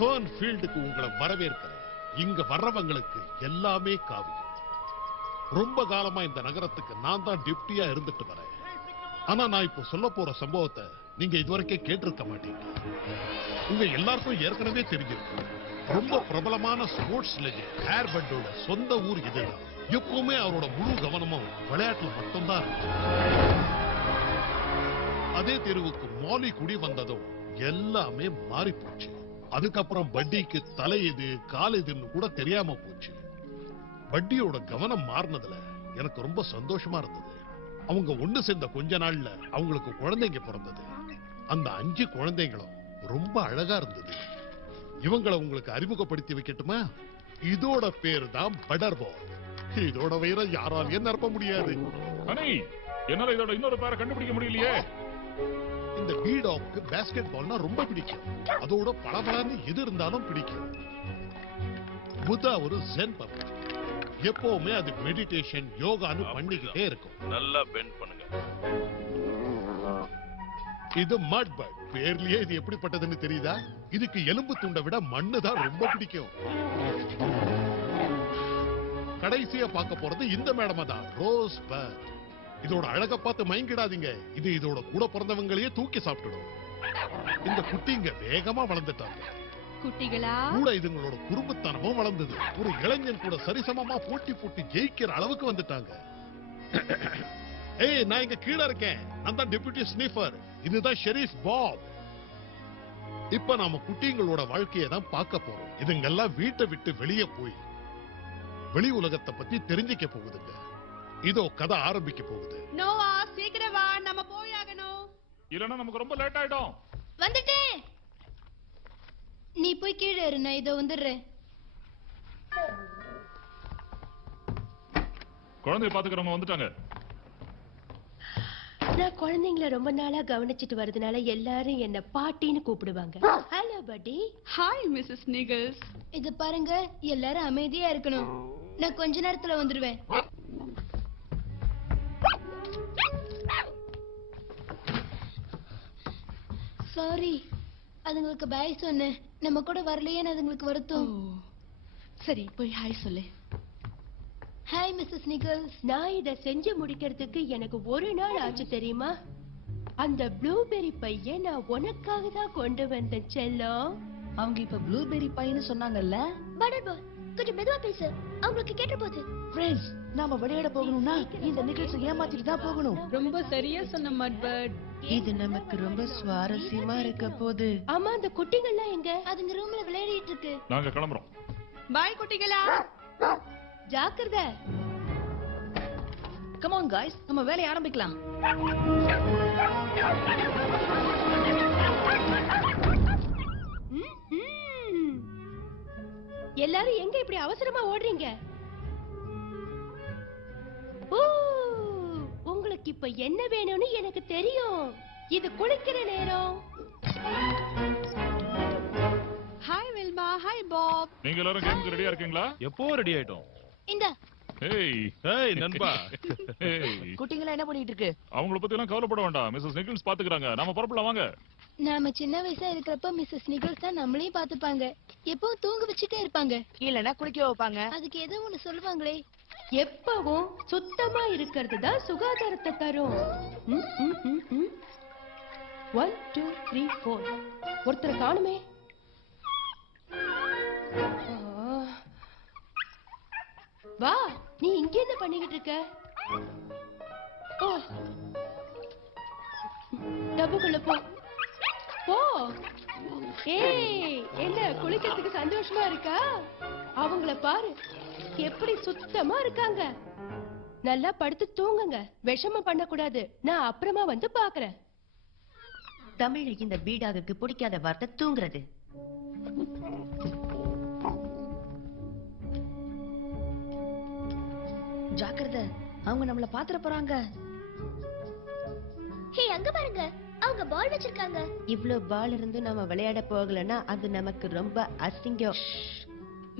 ஃபர்ன் ஃபீல்டுக்கு உங்களை வரவேற்கிறேன். இங்க வர்றவங்களுக்கு எல்லாமே காவியம். ரொம்ப காலமா இந்த நகரத்துக்கு நான் தான் டிப்டியா இருந்துட்டு வரேன். ஆனா நான் இப்போ சொல்ல போற சம்பவத்தை நீங்க இதுவரைக்கும் கேட்டிருக்க மாட்டீங்க. உங்க எல்லாருக்கும் ஏற்கனவே தெரிஞ்சிருக்கும். ரொம்ப பிரபலமான ஸ்போர்ட்ஸ் லெஜெண்ட் ஏர் பட்டோட சொந்த ஊர் இதுதான். எப்பவுமே அவரோட முழு கவனமும் விளையாட்டுல மட்டும்தான் இருக்கும். அதே தெருவுக்கு மாலி குடி வந்ததும் எல்லாமே மாறி போச்சு. அதுக்கப்புறம் பட்டிக்கு தலை எது கால் எதுன்னு கூட தெரியாம போச்சு. பட்டியோட கவனம் மாறினதுல எனக்கு ரொம்ப சந்தோஷமா இருந்தது. அவங்க ஒண்ணு சேர்ந்த கொஞ்ச நாள்ல அவங்களுக்கு குழந்தைங்க பிறந்தது. அந்த 5 குழந்தைகளும் ரொம்ப அழகா இருந்தது. இவங்களை உங்களுக்கு அறிமுகப்படுத்தி வைக்கட்டுமா? இதோட பேரு தான் பட்டர்பால். இதோட வயிறை யாராலையும் நிரப்ப முடியாது. என்னால இதோட இன்னொரு பேரை கண்டுபிடிக்க முடியலையே. இந்த பீடாக்கு பாஸ்கெட் பால்னா ரொம்ப பிடிக்கும். அதோட பளபளன்னு எது இருந்தாலும் பிடிக்கும். புதா ஒரு ஜென் பப்பி. எப்பவுமே அது மெடிடேஷன் யோகான்னு பண்ணிக்கிட்டே இருக்கும். நல்லா பெண்ட் பண்ணுங்க. இது மட் பட். பேர்லயே இது எப்படிப்பட்டதுன்னு தெரியுதா? இதுக்கு எலும்பு துண்டை விட மண்ணு தான் ரொம்ப பிடிக்கும். கடைசியா பார்க்க போறது இந்த மேடமா தான், ரோஸ் பட். இதோட அழக பார்த்து மயங்கிடாதீங்க. இது இதோட கூட பிறந்தவங்களையே தூக்கி சாப்பிட்டுடும். இந்த குட்டிங்க வேகமா வளர்ந்துட்டாங்க. குட்டிகளா கூட இதுங்களோட குறும்புத்தனமும் வளர்ந்தது. ஒரு இளைஞன் கூட சரிசமமா போட்டி போட்டு ஜெயிக்கிற அளவுக்கு வந்துட்டாங்க. ஏய், நான் இங்க கீழே இருக்கேன். நான் தான் டெபுட்டி ஸ்னீஃபர். இதுதான் ஷெரீஃப் பாப். இப்ப நாம குட்டிங்களோட வாழ்க்கையை தான் பார்க்க போறோம். இதுங்கெல்லாம் வீட்டை விட்டு வெளியே போய் வெளி உலகத்தை பத்தி தெரிஞ்சுக்க போகுதுங்க. இதோ கதை ஆரம்பிக்க போகுது. நோவா சீக்கிரம் வா, நம்ம போயாகணும். இல்லனா நமக்கு ரொம்ப லேட் ஆயிடும். வந்துட்டேன். நீ போய் கீழே இரு, நான் இதோ வந்துடுறேன். குழந்தைய பாத்துக்கிறவங்க வந்துட்டாங்க. நான் குழந்தைங்களை ரொம்ப நாளா கவனிச்சிட்டு வரதுனால எல்லாரும் என்ன பாட்டின்னு கூப்பிடுவாங்க. Hello Patty. Hi Mrs Nichols. இது பாருங்க, எல்லாரும் அமைதியா இருக்கணும். நான் கொஞ்ச நேரத்துல வந்துடுவேன். சாரி, அதுங்களுக்கு பாய் சொன்னேன். நம்ம கூட வரலையே, அதுங்களுக்கு வருத்தம். சரி, போய் ஹாய் சொல்லு. Hi Mrs Nichols. நான் இத செஞ்சு முடிக்கிறதுக்கு எனக்கு ஒரு நாள் ஆச்சு தெரியுமா? அந்த ப்ளூபெர்ரி பைய நான் உனக்காக தான் கொண்டு வந்தேன் செல்லம். அவங்க இப்ப ப்ளூபெர்ரி பையன்னு சொன்னாங்கல்ல. பட்டர் பால், கொஞ்சம் மெதுவா பேசு, அவங்களுக்கு கேட்ட போகுது. ஃப்ரெண்ட்ஸ், நாம விளையாட போகணும்னா இந்த நிகழ்ச்சி ஏமாத்திட்டு தான் போகணும். ரொம்ப சரியா சொன்ன மட்பர்ட். இது நமக்கு ரொம்ப சுவாரஸ்யமா இருக்க போகுது. ஆமா, அந்த குட்டிங்கள்லாம் எங்க? அதுங்க ரூம்ல விளையாடிட்டு இருக்கு. நாங்க கிளம்புறோம். பாய் குட்டிகளா. ஜாக்கிரதை. கம் ஆன் गाइस, நம்ம வேலைய ஆரம்பிக்கலாம். எல்லாரும் எங்க இப்படி அவசரமா ஓடுறீங்க? ஓ, உங்களுக்கு இப்ப என்ன வேணும்னு எனக்கு தெரியும். இது குளிக்கிற நேரம். Hi Wilma, hi Bob. நீங்க எல்லாரும் கேமுக்கு ரெடியா இருக்கீங்களா? எப்போ ரெடி ஆயிட்டோம். இந்த ஏய் நண்பா. குட்டிங்களா என்ன பண்ணிட்டு இருக்கு? அவங்கள பத்தி எல்லாம் கவலைப்பட வேண்டாம். மிஸ்ஸஸ் நிகில்ஸ் பாத்துக்கறாங்க. நாம புறப்படலாம் வாங்க. நாம சின்ன வயசா இருக்கிறப்ப மிஸ்ஸஸ் நிகல்ஸ் தான் நம்மளையும் பாத்துப்பாங்க. எப்பவும் தூங்க வச்சுட்டே இருப்பாங்க. இல்லனா குளிக்க வைப்பாங்க. அதுக்கு ஏதோ ஒண்ணு சொல்லுவாங்களே. எப்பவும் சுத்தமா இருக்கிறது தான் சுகாதாரத்தை தரும். 1 2 3 4. ஒருத்தர் காணுமே. வா, நீ இங்க என்ன பண்ணிக்கிட்டு இருக்க? ஓ, டப்புக்குள்ள போ போ. ஏய், என்ன குளிக்கிறதுக்கு சந்தோஷமா இருக்கா? அவங்கள பாரு, எப்படி சுத்தமா இருக்காங்க. நல்லா படுத்து தூங்குங்க. விஷமம் பண்ணக்கூடாது. நான் அப்புறமா வந்து பாக்குறேன். தமிழ் இந்த பீடாவுக்கு பிடிக்காத வார்த்தை தூங்குறது. ஜாக்கிரதை, அவங்க நம்மள பாத்துற போறாங்க. ஹே, அங்க பாருங்க, அவங்க பால் வச்சிருக்காங்க. இவ்ளோ பால் இருந்து நாம விளையாட போகலன்னா அது நமக்கு ரொம்ப அசிங்கம்.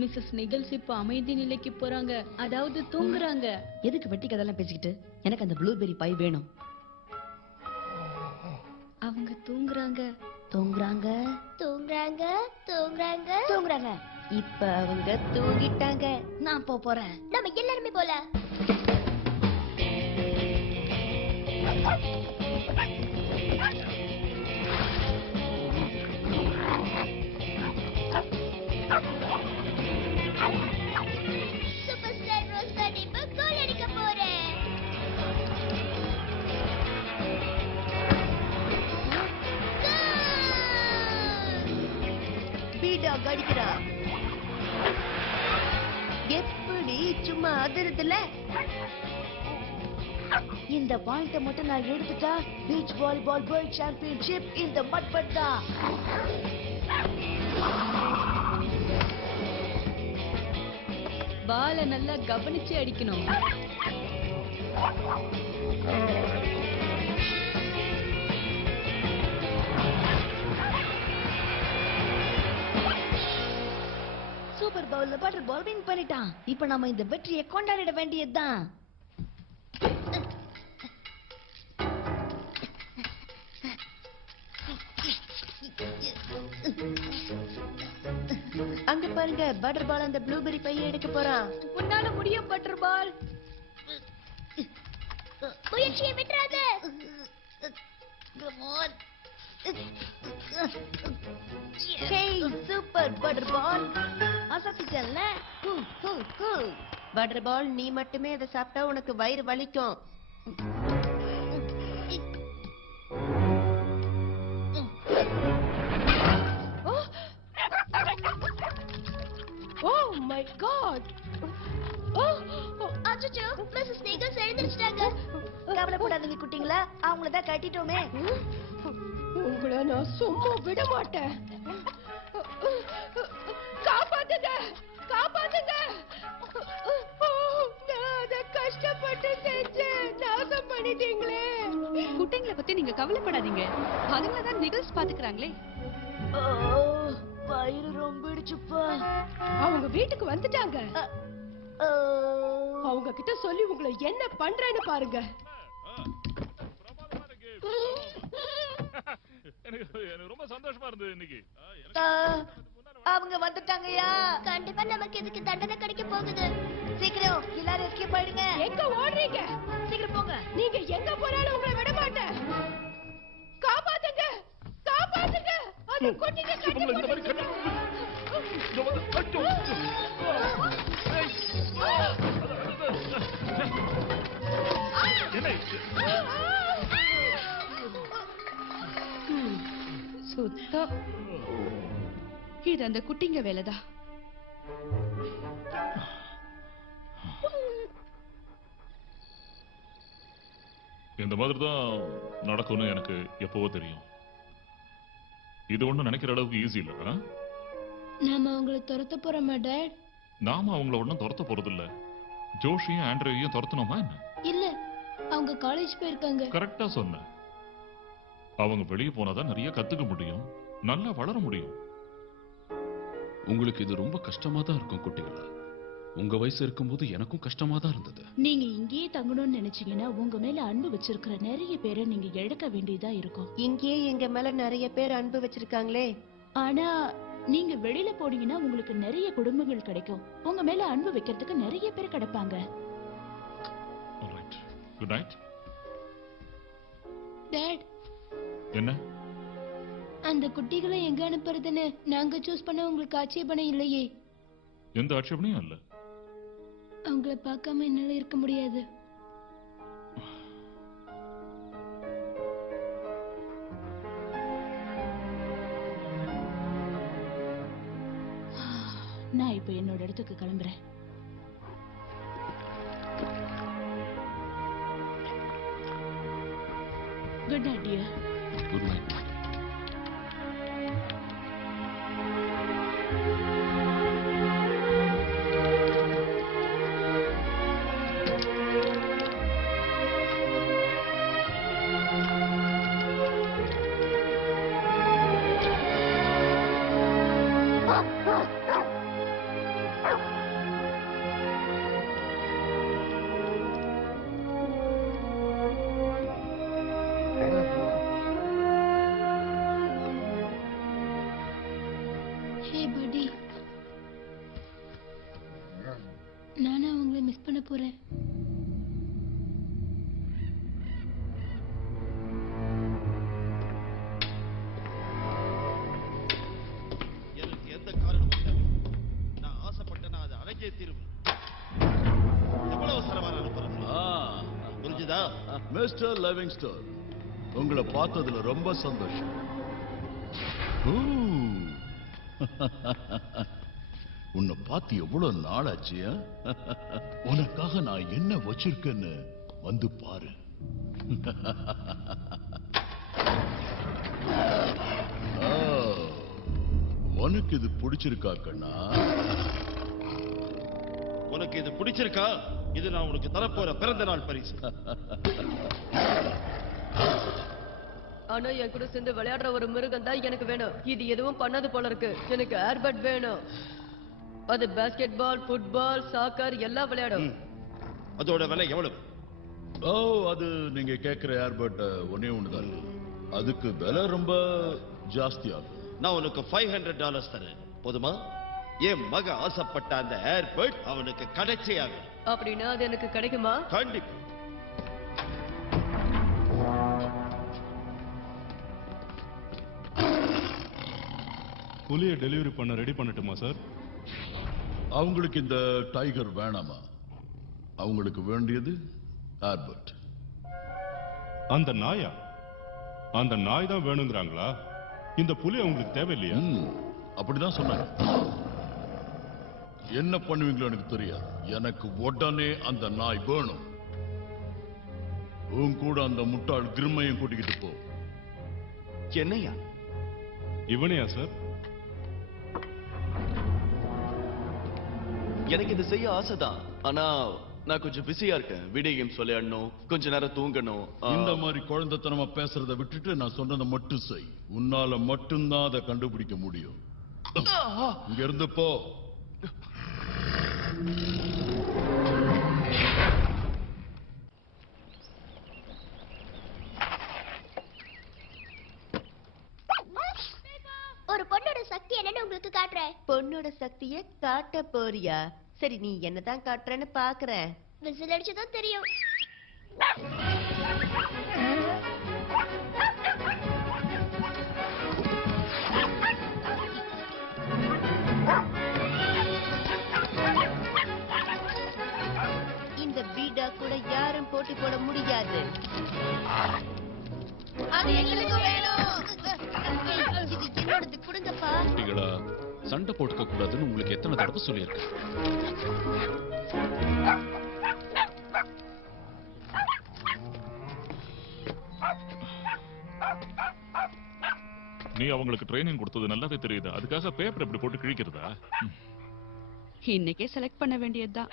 மிஸ்ஸஸ் நிகல்ஸ் இப்ப அமைதி நிலைக்கு போறாங்க. அதாவது தூங்குறாங்க. எதுக்கு வெட்டி கதெல்லாம் பேசிக்கிட்டு? எனக்கு அந்த ப்ளூபெர்ரி பை வேணும். அவங்க தூங்குறாங்க. தூங்குறாங்க தூங்குறாங்க தூங்குறாங்க தூங்குறாங்க. இப்ப அவங்க தூங்கிட்டாங்க. நான் போறேன். நம்ம எல்லாருமே போல. சூப்பர் ஸ்டார் ரோஸ் நான் இப்ப கோல் அடிக்க போறேன். பீடா கடிக்கிறான். எப்படி சும்மா அதிரத்துல இந்த பாயிண்ட மட்டும் நான் எடுத்துட்டா பீச் வாலிபால் வேர்ல்ட் சாம்பியன்ஷிப் இந்த மட்பட் தான். பால நல்லா கவனிச்சு அடிக்கணும். சூப்பர் பவுல்ல பட்டர் பால் வின் பண்ணிட்டான். இப்ப நாம இந்த வெற்றியை கொண்டாடிட வேண்டியதுதான். அங்க பாருங்க, பட்டர் பால் அந்த ப்ளூபெரி பையை எடுக்க போறான். உன்னால முடியும் பட்டர் பால். முயற்சியை விட்டுறாத. Hey super butter ball. அசத்திட்டல்ல. பட்டர் பால், நீ மட்டுமே அதை சாப்பிட்டா உனக்கு வயிறு வலிக்கும். Oh my God. அச்சச்சோ, மிஸ்ஸஸ் நீகல்ஸ் எழுந்திருச்சிட்டாங்க. கவலைப்படாதீங்க குட்டிங்களா, அவங்கள தான் கட்டிட்டோமே. உங்களை நான் சும்மா விட மாட்டேன். காப்பாத்துங்க, காப்பாத்துங்க. நான் அதை கஷ்டப்பட்டு செஞ்சேன், நாசம் பண்ணிட்டீங்களே. குட்டைங்களை பத்தி நீங்க கவலைப்படாதீங்க. அதுங்கதான் நிகழ்ச்சி பாத்துக்கிறாங்களே. வயிறு ரொம்ப இடிச்சுப்பா. அவங்க வீட்டுக்கு வந்துட்டாங்க. அவங்க கிட்ட சொல்லி உங்களை என்ன பண்றேன்னு பாருங்க. எனக்கு ரொம்ப சந்தோஷமா இருந்தது இன்னைக்கு. அவங்க வந்துட்டாங்கயா. கண்டிப்பா நமக்கு இதுக்கு தண்டனை கிடைக்க போகுது. சீக்கிரம் எல்லாரும் எஸ்கேப் ஆயிடுங்க. எங்க ஓடுறீங்க? சீக்கிரம் போங்க. நீங்க எங்க போனாலும் உங்களை விட மாட்டேன். காப்பாத்துங்க, காப்பாத்துங்க. அந்த குட்டிங்க உங்களை இந்த மாதிரி கட்டி- இந்த வந்து கட்டு. என்ன இது? சுத்தம். இது அந்த குட்டிங்க வேலைதான். இந்த மாதிரி தான் நடக்கும்னு எனக்கு எப்பவோ தெரியும். இது ஒண்ணும் நினைக்கிற அளவுக்கு ஈஸி இல்ல. நாம அவங்களை துரத்த போறோமா டாட்? நாம அவங்கள ஒண்ணும் துரத்த போறது இல்ல. ஜோஷியும் ஆண்ட்ரேவையும் துரத்தணுமா என்ன? இல்ல, அவங்க காலேஜ் போயிருக்காங்க. கரெக்டா சொன்ன. அவங்க வெளியே போனாதான் நிறைய கத்துக்க முடியும், நல்லா வளர முடியும். உங்களுக்கு இது ரொம்ப கஷ்டமா தான் இருக்கும் குட்டிகளா. உங்க வயசு இருக்கும்போது எனக்கும் கஷ்டமா தான் இருந்தது. நீங்க இங்கேயே தங்கணும்னு நினைச்சீங்கன்னா உங்க மேல அன்பு வச்சிருக்கிற நிறைய பேரை நீங்க இழக்க வேண்டியதா இருக்கும். இங்கேயே எங்க மேல நிறைய பேர் அன்பு வச்சிருக்காங்களே. ஆனா நீங்க வெளியில போனீங்கன்னா உங்களுக்கு நிறைய குடும்பங்கள் கிடைக்கும். உங்க மேல அன்பு வைக்கிறதுக்கு நிறைய பேர் கிடைப்பாங்க. Good night. டாட், என்ன அந்த குட்டிகளை எங்க அனுப்புறதுன்னு நாங்க சூஸ் பண்ண உங்களுக்கு ஆட்சேபணம் இல்லையே. எந்த ஆட்சேபனையும் இல்ல. அவங்கள பார்க்காம என்னால இருக்க முடியாது. நான் இப்ப என்னோட இடத்துக்கு கிளம்புறேன். Good night dear. Good night. புரிஞ்சுதா? மிஸ்டர் லிவிங்ஸ்டன், உங்களை பார்த்ததுல ரொம்ப சந்தோஷம். உன்னை பார்த்து எவ்வளவு நாளாச்சு. உனக்காக நான் என்ன வச்சிருக்கேன்னு வந்து பாரு. உனக்கு இது பிடிச்சிருக்கா கண்ணா? உனக்கு இது பிடிச்சிருக்கா? இது நான் உனக்கு தரப்போற பிறந்த நாள் பரிசு. ஆனா என் கூட சேர்ந்து விளையாடுற ஒரு மிருகம் தான் எனக்கு வேணும். இது எதுவும் பண்ணாது போல இருக்கு. எனக்கு ஏர்பட் வேணும். அது பாஸ்கெட் பால், ஃபுட்பால், சாக்கர் எல்லாம் விளையாடும். அதோட விலை எவ்வளவு? ஓ, அது நீங்க கேக்குற ஏர்பட் ஒன்னே ஒண்ணுதான். அதுக்கு விலை ரொம்ப ஜாஸ்தி ஆகும். நான் உனக்கு $500 தரேன். போதுமா? என் மக ஆசைப்பட்ட அந்த ஏர்பட் அவனுக்கு கிடைச்சே ஆகும். அப்படின்னா அது எனக்கு கிடைக்குமா? கண்டிப்பா. புலியை டெலிவரி பண்ண ரெடி பண்ணட்டுமா சார்? அவங்களுக்கு இந்த டைகர் வேணாமா? அவங்களுக்கு வேண்டியது ஏர்பட். அந்த நாயா? அந்த நாய் தான் வேணுங்கிறாங்களா? இந்த புலி அவங்களுக்கு தேவையில்லையா? அப்படிதான் சொன்னாங்க. என்ன பண்ணுவீங்களோ எனக்கு தெரியாது. எனக்கு உடனே அந்த நாய் வேணும். உன் கூட அந்த முட்டாள் கிரிம்மையும் கூட்டிக்கிட்டு போ. என்னையா? இவனையா சார்? எனக்கு இது செய்ய ஆசைதான். ஆனா நான் கொஞ்சம் பிஸியா இருக்கேன். வீடியோ கேம்ஸ் விளையாடணும், கொஞ்ச நேரம் தூங்கணும். இந்த மாதிரி குழந்தைத்தனமா பேசுறதை விட்டுட்டு நான் சொன்னதை மட்டும் செய். உன்னால மட்டும்தான் அதை கண்டுபிடிக்க முடியும். இங்க இருந்து போ. ஒரு பொண்ணோட சக்தி என்னன்னு உங்களுக்கு காட்டுறேன். பொண்ணோட சக்தியை காட்ட போறியா? சரி, நீ என்னதான் காட்டுறேன்னு பாக்குறேன். விசில் அடிச்சதும் தெரியும். இந்த பீடா கூட யாரும் போட்டி போட முடியாது. அது எங்களுக்கு வேணும். இது என்னோடது, கொடுங்கப்பா. குட்டிகளா, சண்டை போட்டுக்க கூடாதுன்னு உங்களுக்கு எத்தனை தடவை சொல்லியிருக்கேன்? நீ அவங்களுக்கு ட்ரைனிங் கொடுத்தது நல்லாவே தெரியுது. அதுக்காக பேப்பர் எப்படி போட்டு கிழிக்கிறதா? இன்னைக்கே செலக்ட் பண்ண வேண்டியதுதான்.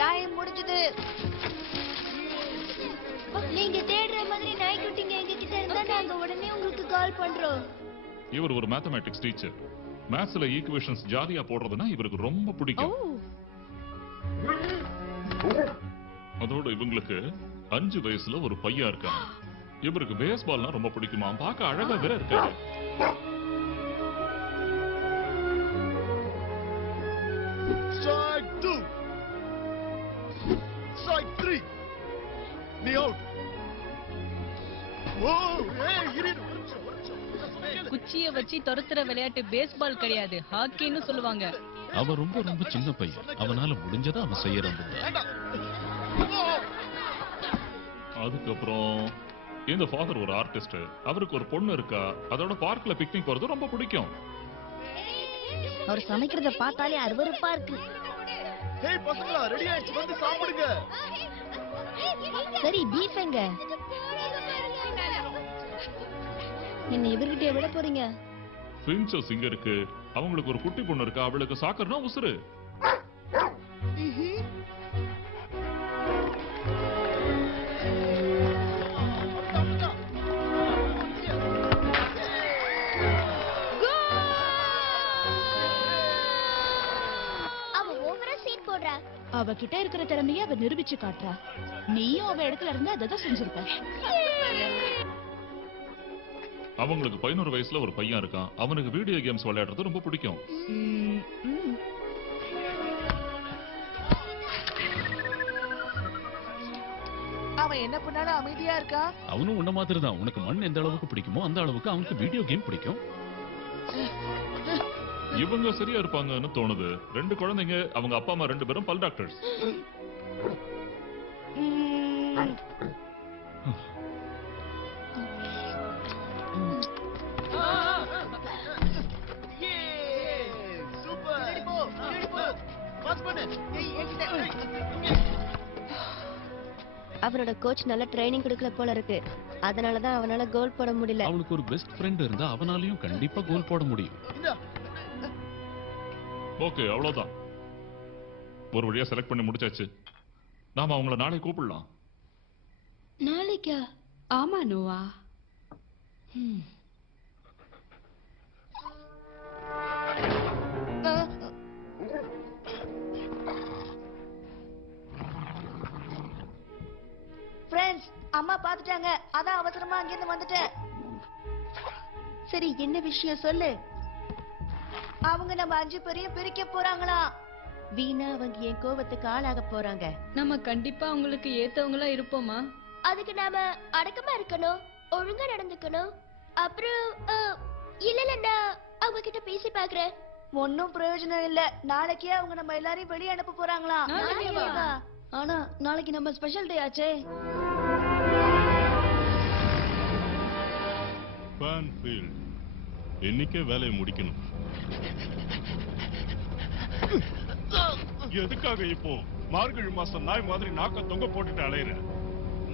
டைம் முடிஞ்சது. நீங்க தேடுற மாதிரி நாய்க்குட்டிங்க எங்க கிட்ட இருந்தா நாங்க உடனே உங்களுக்கு கால் பண்றோம். இவர் ஒரு மேத்தமேட்டிக்ஸ் டீச்சர். மேத்ஸ்ல ஈக்குவேஷன்ஸ் ஜாலியா போடுறதுன்னா இவருக்கு ரொம்ப பிடிக்கும். அதோட இவங்களுக்கு 5 வயசுல ஒரு பையன் இருக்காங்க. இவருக்கு பேஸ்பால்னா ரொம்ப பிடிக்குமா. பார்க்க அழகா வேற இருக்காரு. Strike 2. Strike 3. நீ அவுட். ஓ, ஏய் இரு. குச்சிய வச்சு துரத்துற விளையாட்டு பேஸ்பால் கிடையாது, ஹாக்கின்னு சொல்லுவாங்க. அவன் ரொம்ப ரொம்ப சின்ன பையன். அவனால முடிஞ்சதை அவன் செய்யறான். அதுக்கப்புறம் இந்த ஃபாதர் ஒரு ஆர்டிஸ்ட். அவருக்கு ஒரு பொண்ணு இருக்கா. அதோட பார்க்ல பிக்னிக் போறது ரொம்ப பிடிக்கும். அவர் சமைக்கிறத பார்த்தாலே அருவருப்பா இருக்கு. ஹேய் பசங்களா, ரெடி ஆயிடுச்சு, வந்து சாப்பிடுங்க. சரி, பீஃப் எங்க? என்ன இவர்கிட்ட விட போறீங்க? பிரின்சோ சிங்கருக்கு அவங்களுக்கு ஒரு குட்டி பொண்ணு இருக்கா. அவளுக்கு சாக்கர்னா உசுரு. அவகிட்ட இருக்கிற திறமையை அவ நிரூபிச்சு காட்டுறா. நீயும் அவ இடத்துல இருந்து அதை செஞ்சிருப்ப. அவங்களுக்கு 11 வயசுல ஒரு பையன் இருக்கான். அவனுக்கு வீடியோ கேம்ஸ் விளையாடுறது ரொம்ப பிடிக்கும். அவன் என்ன பண்ணாலும் அமைதியா இருக்கா. அவனும் உன்ன மாதிரி தான். உனக்கு மண் எந்த அளவுக்கு பிடிக்குமோ அந்த அளவுக்கு அவனுக்கு வீடியோ கேம் பிடிக்கும். இவங்க சரியா இருப்பாங்கன்னு தோணுது. 2 குழந்தைங்க, அவங்க அப்பா அம்மா 2 பேரும் பல் டாக்டர்ஸ். அவரோட கோச் நல்ல ட்ரைனிங் கொடுக்கல போல இருக்கு. அதனாலதான் அவனால கோல் போட முடியல. அவனுக்கு ஒரு பெஸ்ட் ஃப்ரெண்ட் இருந்தா அவனாலையும் கண்டிப்பா கோல் போட முடியும். ஓகே, அவ்வளவுதான். ஒரு வழியா செலக்ட் பண்ணி முடிச்சாச்சு. நாம அவங்கள நாளை கூப்பிடலாம். நாளைக்கா? ஆமா நோவா. ஃப்ரெண்ட்ஸ், அம்மா பாத்துட்டாங்க. அதான் அவசரமா அங்கிருந்து வந்துட்டேன். சரி, என்ன விஷயம் சொல்லு. அவங்க நம்ம 5 பேரையும் பிரிக்க போறாங்களா? வீணா அவங்க என் கோவத்துக்கு ஆளாக போறாங்க. நம்ம கண்டிப்பா அவங்களுக்கு ஏத்தவங்களா இருப்போமா? அதுக்கு நாம அடக்கமா இருக்கணும், ஒழுங்கா நடந்துக்கணும். அப்புறம் இல்ல நான் அவங்க கிட்ட பேசி பாக்குறேன். ஒன்னும் பிரயோஜனம் இல்ல. நாளைக்கே அவங்க நம்ம எல்லாரையும் வெளியே அனுப்ப போறாங்களா? நாளைக்கேவா? ஆனா நாளைக்கு நம்ம ஸ்பெஷல் டே ஆச்சே. Banfield. இன்னைக்கே வேலையை முடிக்கணும். எதுக்காக இப்போ மார்கழி மாசம் நாய் மாதிரி நாக்க தொங்க போட்டுட்டு அலையிற?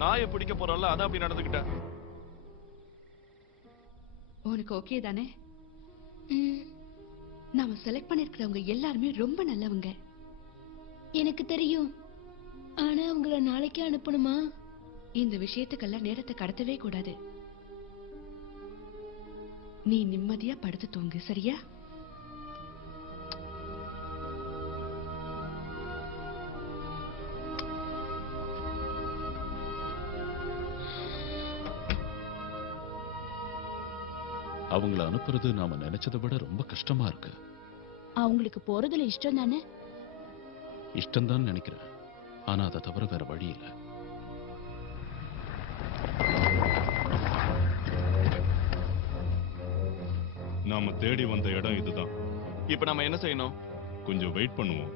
நாயை பிடிக்க போறோம்ல, அதான் அப்படி நடந்துக்கிட்டேன். உனக்கு ஓகே தானே? நாம செலக்ட் பண்ணிருக்கிறவங்க எல்லாருமே ரொம்ப நல்லவங்க. எனக்கு தெரியும். ஆனா அவங்கள நாளைக்கே அனுப்பணுமா? இந்த விஷயத்துக்கெல்லாம் நேரத்தை கடத்தவே கூடாது. நீ நிம்மதியா படுத்து தூங்கு, சரியா? அவங்கள அனுப்புறது நாம நினைச்சதை விட ரொம்ப கஷ்டமா இருக்கு. அவங்களுக்கு போறதுல இஷ்டம் தானே? இஷ்டம்தான் நினைக்கிறேன். ஆனா அதை தவிர வேற வழி இல்லை. நாம தேடி வந்த இடம் இதுதான். இப்ப நம்ம என்ன செய்யணும்? கொஞ்சம் வெயிட் பண்ணுவோம்.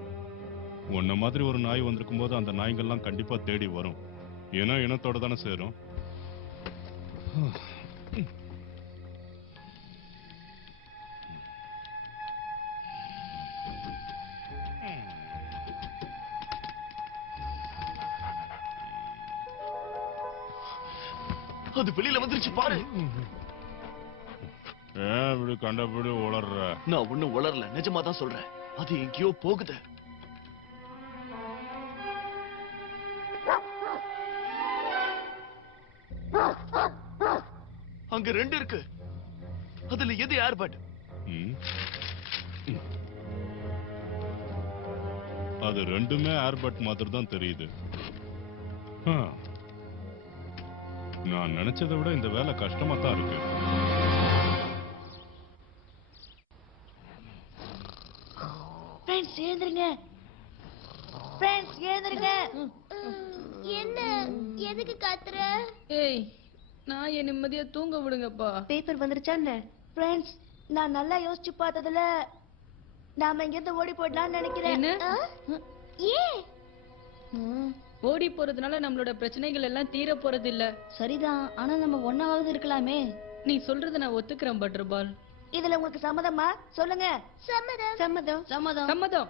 உன்ன மாதிரி ஒரு நாய் வந்திருக்கும் போது அந்த நாய்கள்லாம் கண்டிப்பா தேடி வரும். ஏன்னா இனத்தோட தானே சேரும். அது வெளியில வந்துருச்சு பாரு. ஏன் இப்படி கண்டபடி உளர்ற? நான் ஒண்ணும் உளரல, நிஜமா தான் சொல்றேன். அது எங்கேயோ போகுது. அங்க 2 இருக்கு. அதுல எது ஏர்பட்? அது ரெண்டுமே ஏர்பட் மாதிரி தான் தெரியுது. நான் நினைச்சதை விட இந்த வேலை கஷ்டமா தான் இருக்கு. ஃப்ரெண்ட்ஸ் எழுந்திருங்க. ஃப்ரெண்ட்ஸ் எழுந்திருங்க. என்ன எதுக்கு கத்துற? ஏய், நான் என் நிம்மதியா தூங்க விடுங்கப்பா. பேப்பர் வந்துருச்சா என்ன? ஃப்ரெண்ட்ஸ், நான் நல்லா யோசிச்சு பார்த்ததுல நாம இங்கிருந்து ஓடி போயிடலாம்னு நினைக்கிறேன். என்ன? ஏன்? ஓடி போறதுனால நம்மளோட பிரச்சனைகள் எல்லாம் தீர போறது இல்ல. சரிதான், ஆனா நம்ம ஒன்னாவது இருக்கலாமே. நீ சொல்றத நான் ஒத்துக்கிறேன் பட்டர்பால். இதுல உங்களுக்கு சம்மதமா? சொல்லுங்க. சம்மதம். சம்மதம். சம்மதம். சம்மதம்.